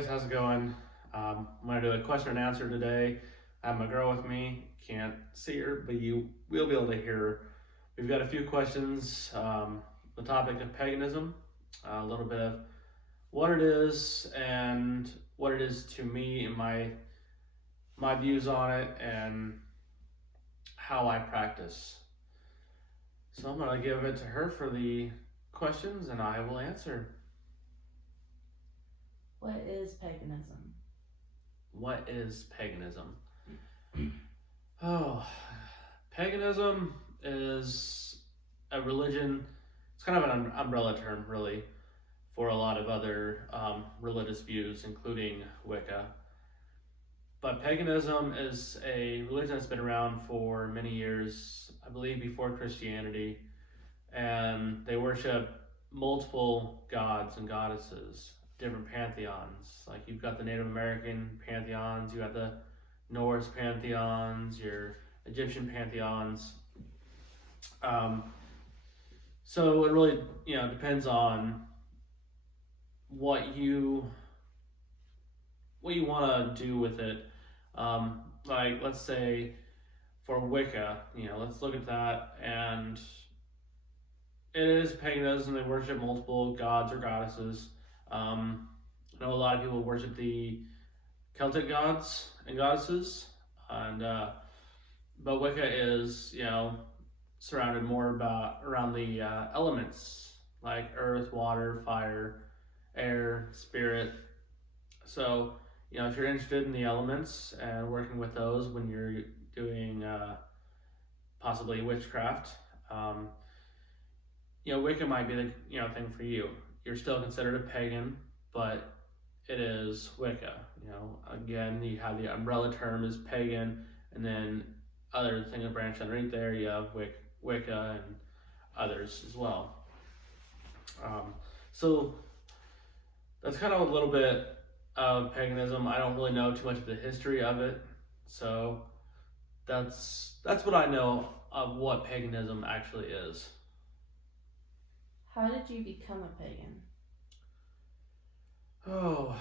guys, how's it going? I'm gonna do a question and answer today. I have my girl with me. Can't see her, but you will be able to hear her. We've got a few questions. The topic of paganism, a little bit of what it is and what it is to me and my views on it and how I practice. So I'm gonna give it to her for the questions, and I will answer. What is paganism? What is paganism? Oh, paganism is a religion. It's kind of an umbrella term, really, for a lot of other religious views, including Wicca. But paganism is a religion that's been around for many years, I believe before Christianity, and they worship multiple gods and goddesses, different pantheons. Like you've got the Native American pantheons, you got the Norse pantheons, your Egyptian pantheons. So it really, depends on what you want to do with it. Like let's say for Wicca, let's look at that, and it is paganism. They worship multiple gods or goddesses. I know a lot of people worship the Celtic gods and goddesses, and but Wicca is surrounded more around the elements like earth, water, fire, air, spirit. So if you're interested in the elements and working with those when you're doing possibly witchcraft, Wicca might be the thing for you. You're still considered a pagan, but it is Wicca. Again, you have the umbrella term is pagan, and then other things that branch underneath there. You have Wicca and others as well. So that's kind of a little bit of paganism. I don't really know too much of the history of it, so that's what I know of what paganism actually is. How did you become a pagan? Oh,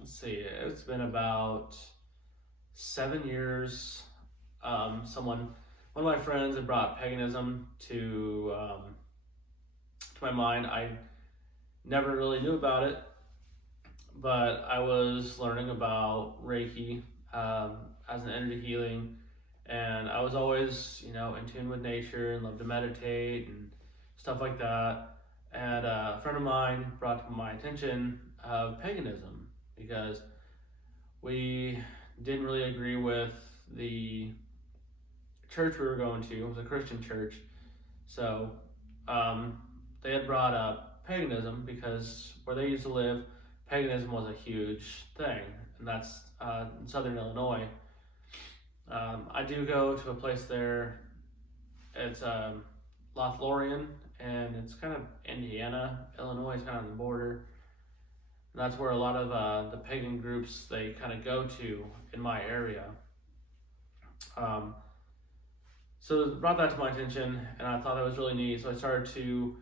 let's see, it's been about 7 years. One of my friends had brought paganism to my mind. I never really knew about it, but I was learning about Reiki as an energy healing, and I was always, in tune with nature and loved to meditate and stuff like that. And a friend of mine brought to my attention of paganism because we didn't really agree with the church we were going to. It was a Christian church. So they had brought up paganism because where they used to live, paganism was a huge thing, and that's in southern Illinois. I do go to a place there. It's Lothlorien, and it's kind of Indiana, Illinois, it's kind of on the border. And that's where a lot of the pagan groups, they kind of go to in my area. So it brought that to my attention, and I thought that was really neat. So I started to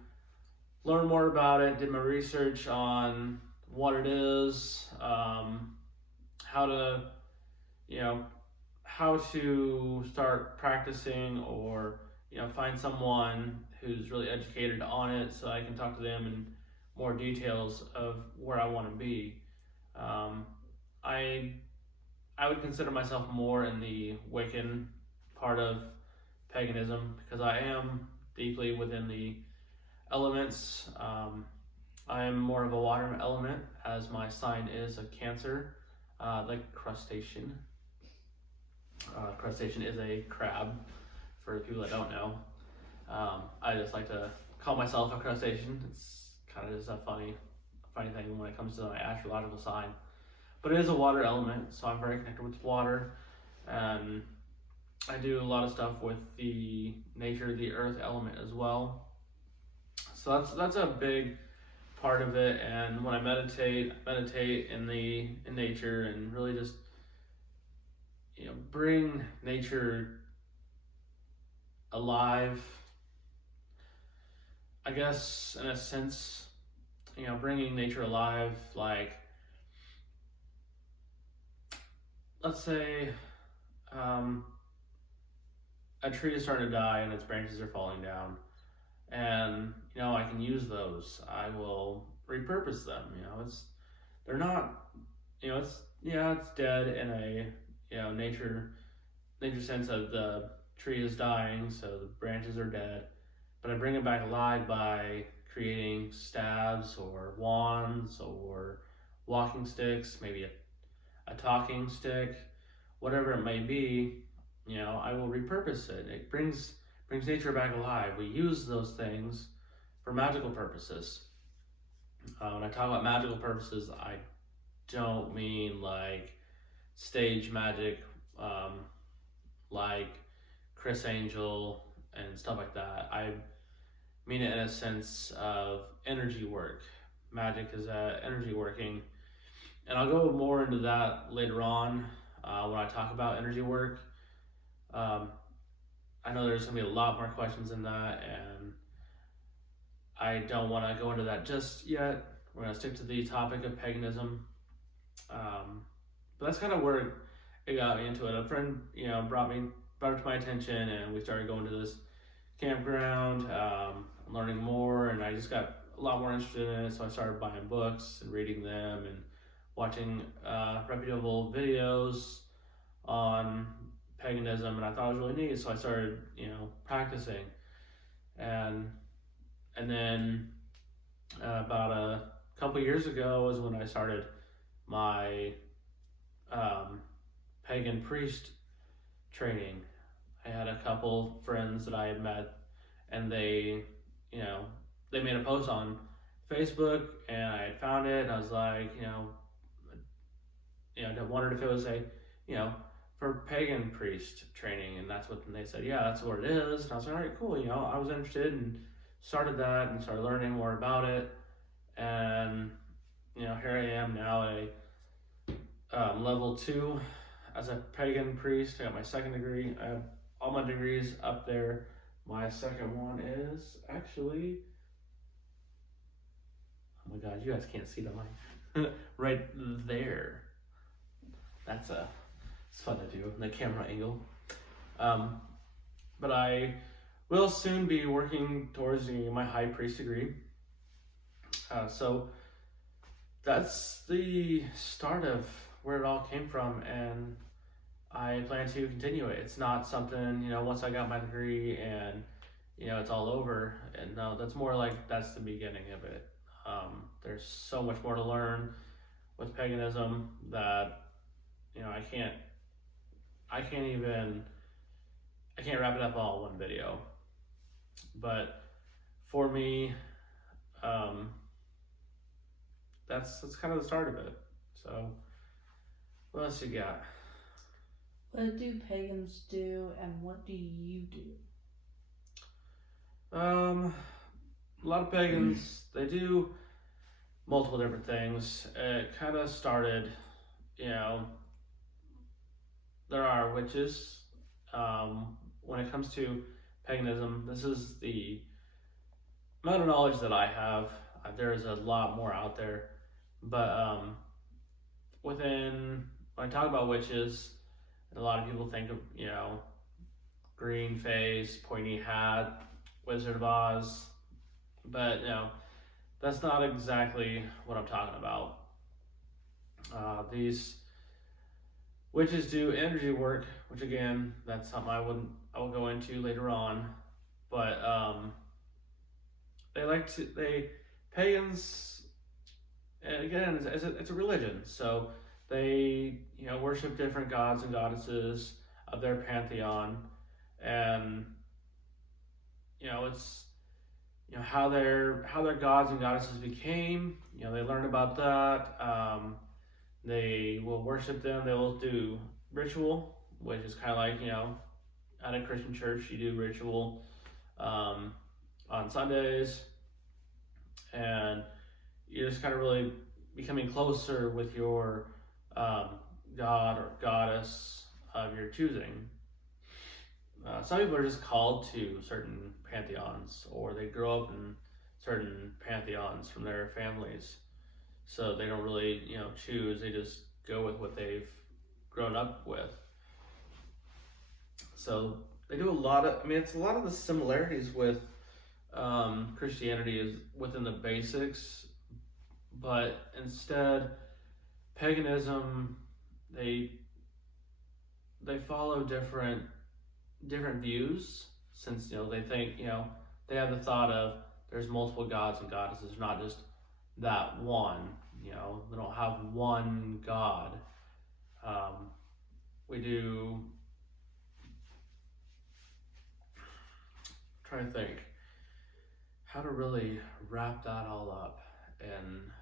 learn more about it, did my research on what it is, how to start practicing, or find someone who's really educated on it so I can talk to them in more details of where I want to be. I would consider myself more in the Wiccan part of paganism because I am deeply within the elements. I am more of a water element, as my sign is a Cancer, like crustacean. Crustacean is a crab, for people that don't know. I just like to call myself a crustacean. It's kind of just a funny thing when it comes to my astrological sign. But it is a water element, so I'm very connected with water. And I do a lot of stuff with the nature, the earth element as well. So that's a big part of it. And when I meditate in nature and really just bring nature alive. I guess in a sense, bringing nature alive. Like, let's say a tree is starting to die and its branches are falling down, and I can use those. I will repurpose them. They're not. It's dead in a nature sense of the tree is dying, so the branches are dead. But I bring it back alive by creating staves or wands or walking sticks, maybe a talking stick, whatever it may be. I will repurpose it. It brings nature back alive. We use those things for magical purposes. When I talk about magical purposes, I don't mean like stage magic, like Chris Angel and stuff like that. I mean it in a sense of energy work. Magic is energy working, and I'll go more into that later on when I talk about energy work. I know there's going to be a lot more questions in that, and I don't want to go into that just yet. We're going to stick to the topic of paganism. But that's kind of where it got me into it. A friend, brought it to my attention, and we started going to this campground, learning more, and I just got a lot more interested in it. So I started buying books and reading them and watching reputable videos on paganism, and I thought it was really neat. So I started, practicing, and then about a couple years ago is when I started my pagan priest training. I had a couple friends that I had met, and they made a post on Facebook, and I had found it, and I was like, I wondered if it was for pagan priest training, and that's what they said. Yeah, that's what it is. And I was like, all right, cool. I was interested and started that and started learning more about it, and here I am now at a level 2 as a pagan priest. I got my second degree. I have all my degrees up there. My second one is actually, oh my god, you guys can't see the mic. Right there. It's fun to do, the camera angle. But I will soon be working towards my high priest degree. So that's the start of where it all came from, and I plan to continue it. It's not something, once I got my degree and, it's all over. And no, that's more like that's the beginning of it. There's so much more to learn with paganism that, I can't wrap it up all in one video. But for me, that's kind of the start of it. So what else you got? What do pagans do, and what do you do? A lot of pagans, they do multiple different things. It kind of started, there are witches. When it comes to paganism, this is the amount of knowledge that I have. There's a lot more out there, but when I talk about witches, a lot of people think of green face, pointy hat, Wizard of Oz, but that's not exactly what I'm talking about. These witches do energy work, which again, that's something I will go into later on. But pagans, and again, it's a religion, so they worship different gods and goddesses of their pantheon, and it's how their gods and goddesses became. They learn about that. They will worship them. They will do ritual, which is kind of like at a Christian church you do ritual on Sundays, and you're just kind of really becoming closer with your god or goddess of your choosing. Some people are just called to certain pantheons, or they grow up in certain pantheons from their families. So they don't really, choose. They just go with what they've grown up with. So they do a lot of, it's a lot of the similarities with Christianity is within the basics, but instead, paganism, they follow different views, since they think they have the thought of there's multiple gods and goddesses, not just that one. They don't have one god. We do. Trying to think how to really wrap that all up in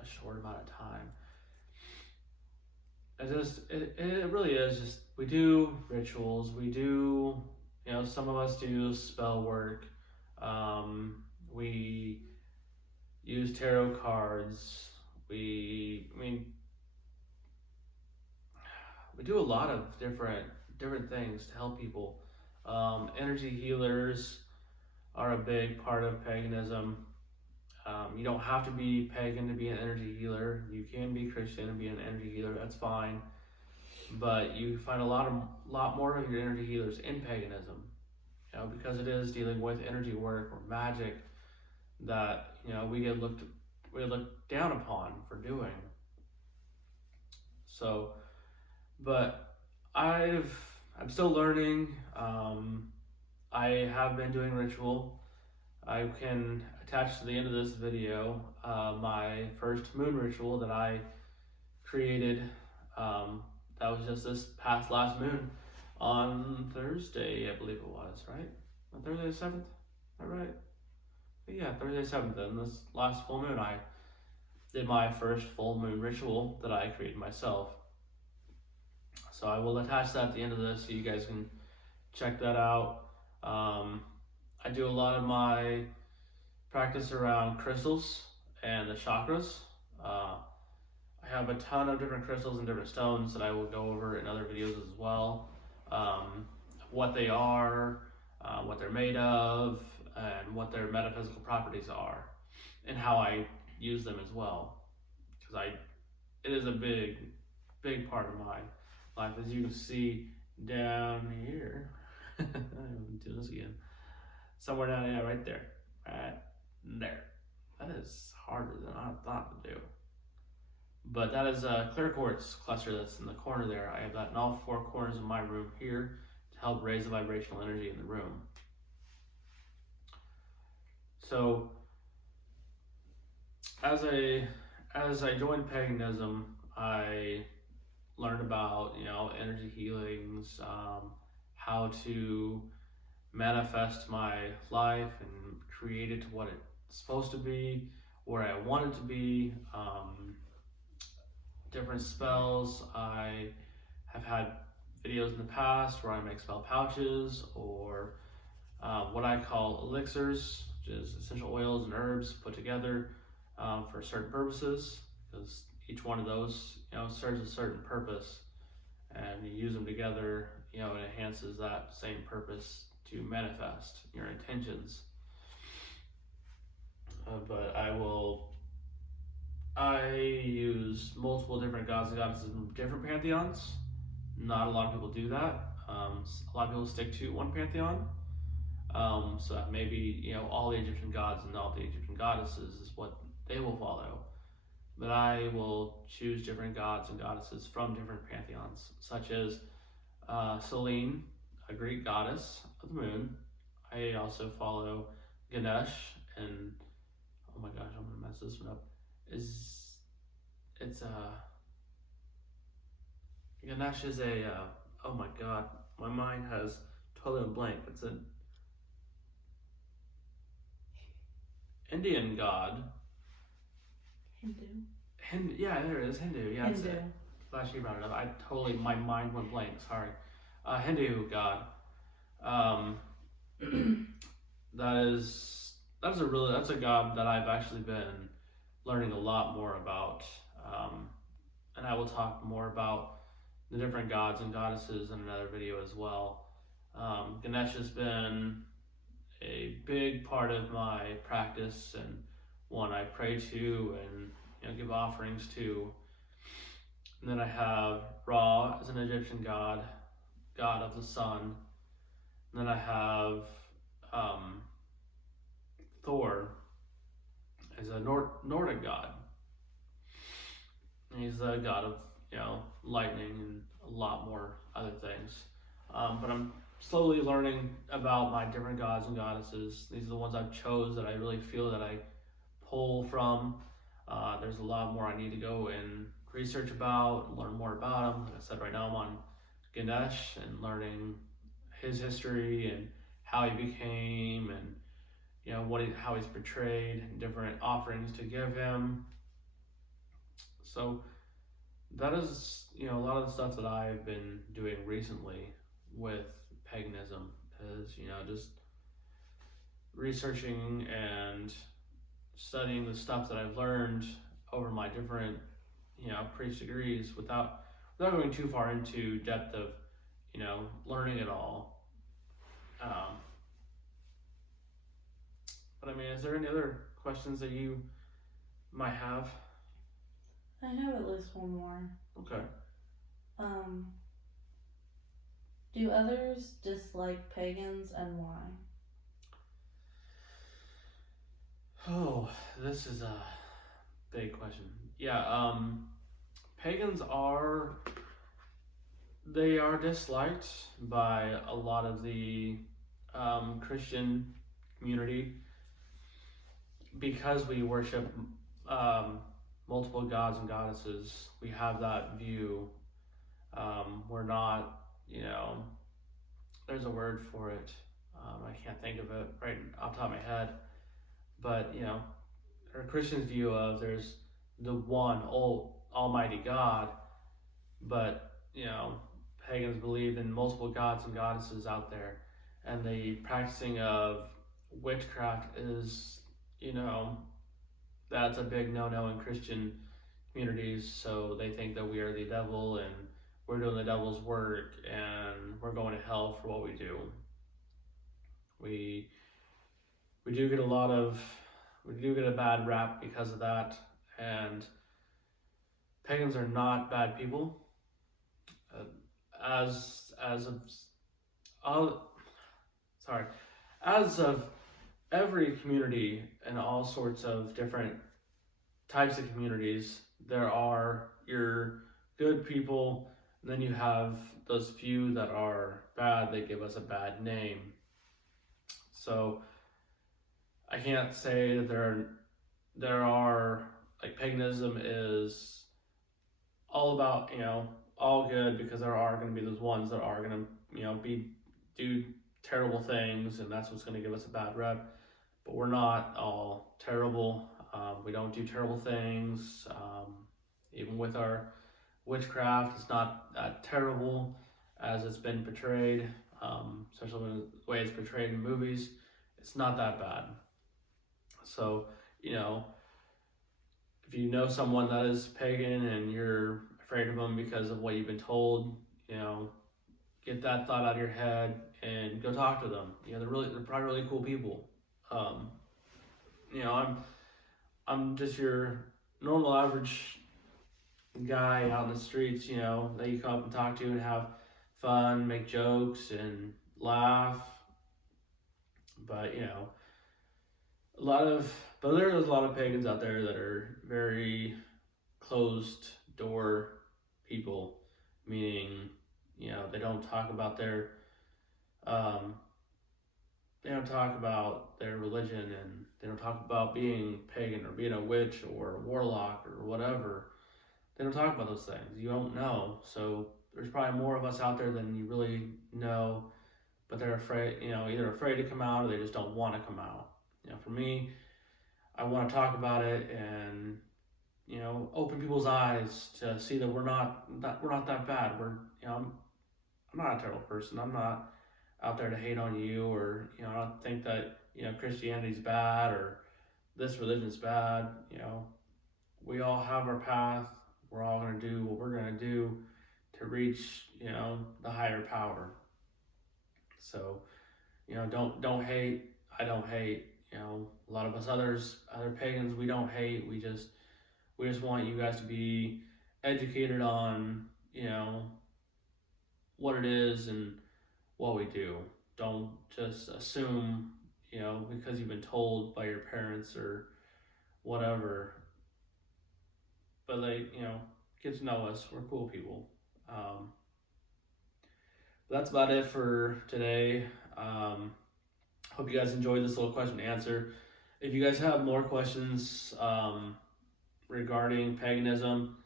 a short amount of time. It really is just, we do rituals, we do, some of us do spell work, we use tarot cards, we do a lot of different things to help people. Energy healers are a big part of paganism. You don't have to be pagan to be an energy healer. You can be Christian and be an energy healer. That's fine. But you find a lot more of your energy healers in paganism, because it is dealing with energy work or magic that we get looked down upon for doing. So, but I'm still learning. I have been doing ritual. I can attach to the end of this video my first moon ritual that I created. That was just this last moon on Thursday, I believe it was, right? On Thursday the 7th? Is that right? Yeah, Thursday 7th. And this last full moon, I did my first full moon ritual that I created myself. So I will attach that at the end of this so you guys can check that out. I do a lot of my practice around crystals and the chakras. I have a ton of different crystals and different stones that I will go over in other videos as well. What they are, what they're made of, and what their metaphysical properties are, and how I use them as well. Because it is a big part of my life, as you can see down here. I'm doing this again. Somewhere down here, right there. Right there. That is harder than I thought to do. But that is a clear quartz cluster that's in the corner there. I have that in all 4 corners of my room here to help raise the vibrational energy in the room. So as I joined paganism, I learned about energy healings, how to manifest my life and create it to what it's supposed to be, where I want it to be. Different spells. I have had videos in the past where I make spell pouches, or what I call elixirs, which is essential oils and herbs put together for certain purposes, because each one of those serves a certain purpose, and you use them together, it enhances that same purpose to manifest your intentions. But I use multiple different gods and goddesses from different pantheons. Not a lot of people do that. A lot of people stick to one pantheon. So that maybe all the Egyptian gods and all the Egyptian goddesses is what they will follow. But I will choose different gods and goddesses from different pantheons, such as Selene, a Greek goddess of the moon. I also follow Ganesh, and oh my gosh, I'm gonna mess this one up. Ganesh is oh my god, my mind has totally went blank. It's an Indian god. Hindu. Yeah, there it is. Hindu. Yeah, that's it. Glad you brought it up. My mind went blank. Sorry. Hindu god. That's a god that I've actually been learning a lot more about, and I will talk more about the different gods and goddesses in another video as well. Ganesh has been a big part of my practice and one I pray to and give offerings to. And then I have Ra as an Egyptian god, god of the sun. And then I have Thor as a Nordic god. And he's the god of lightning and a lot more other things. But I'm slowly learning about my different gods and goddesses. These are the ones I've chose that I really feel that I pull from. There's a lot more I need to go and research about and learn more about him. Like I said, right now I'm on Ganesh and learning his history and how he became and how he's portrayed and different offerings to give him. So that is a lot of the stuff that I've been doing recently with paganism is just researching and studying the stuff that I've learned over my different priest degrees without going too far into depth of learning it all. But I mean, is there any other questions that you might have? I have at least one more. Okay. Do others dislike pagans and why? Oh, this is a big question. Yeah, pagans are disliked by a lot of the Christian community because we worship multiple gods and goddesses. We have that view. We're not, there's a word for it. I can't think of it right off the top of my head. But, our Christian's view of there's the one almighty God, but, pagans believe in multiple gods and goddesses out there. And the practicing of witchcraft is, that's a big no-no in Christian communities. So they think that we are the devil and we're doing the devil's work and we're going to hell for what we do. We do get a bad rap because of that, and pagans are not bad people. As of every community and all sorts of different types of communities, there are your good people, and then you have those few that are bad. They give us a bad name. So I can't say that there are like paganism is all about all good, because there are going to be those ones that are going to do terrible things, and that's what's going to give us a bad rep. But we're not all terrible. We don't do terrible things. Even with our witchcraft, it's not that terrible as it's been portrayed, especially the way it's portrayed in movies. It's not that bad. So, if you know someone that is pagan and you're afraid of them because of what you've been told, get that thought out of your head and go talk to them. They're probably really cool people. I'm just your normal average guy out in the streets, that you come up and talk to and have fun, make jokes and laugh. But there's a lot of pagans out there that are very closed door people, meaning they don't talk about their religion, and they don't talk about being pagan or being a witch or a warlock or whatever. They don't talk about those things. You don't know. So there's probably more of us out there than you really know, but they're afraid, either afraid to come out or they just don't want to come out. For me, I want to talk about it and open people's eyes to see that we're not that bad. I'm not a terrible person. I'm not out there to hate on you, or I don't think that Christianity's bad or this religion's bad. We all have our path. We're all going to do what we're going to do to reach the higher power. So don't hate. I don't hate. You know, a lot of us other pagans, we don't hate. We just want you guys to be educated on, you know, what it is and what we do. Don't just assume, you know, because you've been told by your parents or whatever. But like, you know, get to know us. We're cool people. That's about it for today. Hope you guys enjoyed this little question and answer. If you guys have more questions regarding paganism,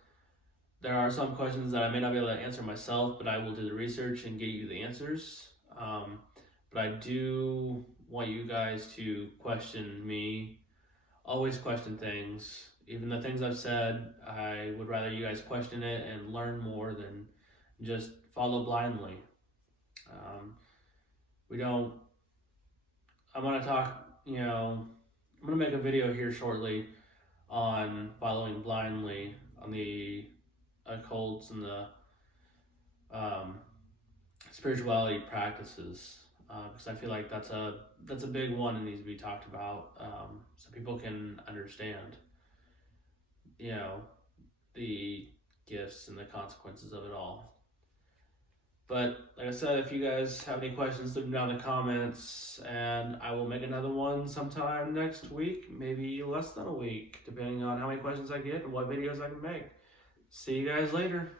there are some questions that I may not be able to answer myself, but I will do the research and get you the answers. But I do want you guys to question me. Always question things. Even the things I've said, I would rather you guys question it and learn more than just follow blindly. We don't. I'm gonna talk. You know, I'm gonna make a video here shortly on following blindly on the occults and the spirituality practices, because I feel like that's a big one and needs to be talked about, so people can understand, you know, the gifts and the consequences of it all. But like I said, if you guys have any questions, leave them down in the comments, and I will make another one sometime next week, maybe less than a week, depending on how many questions I get and what videos I can make. See you guys later.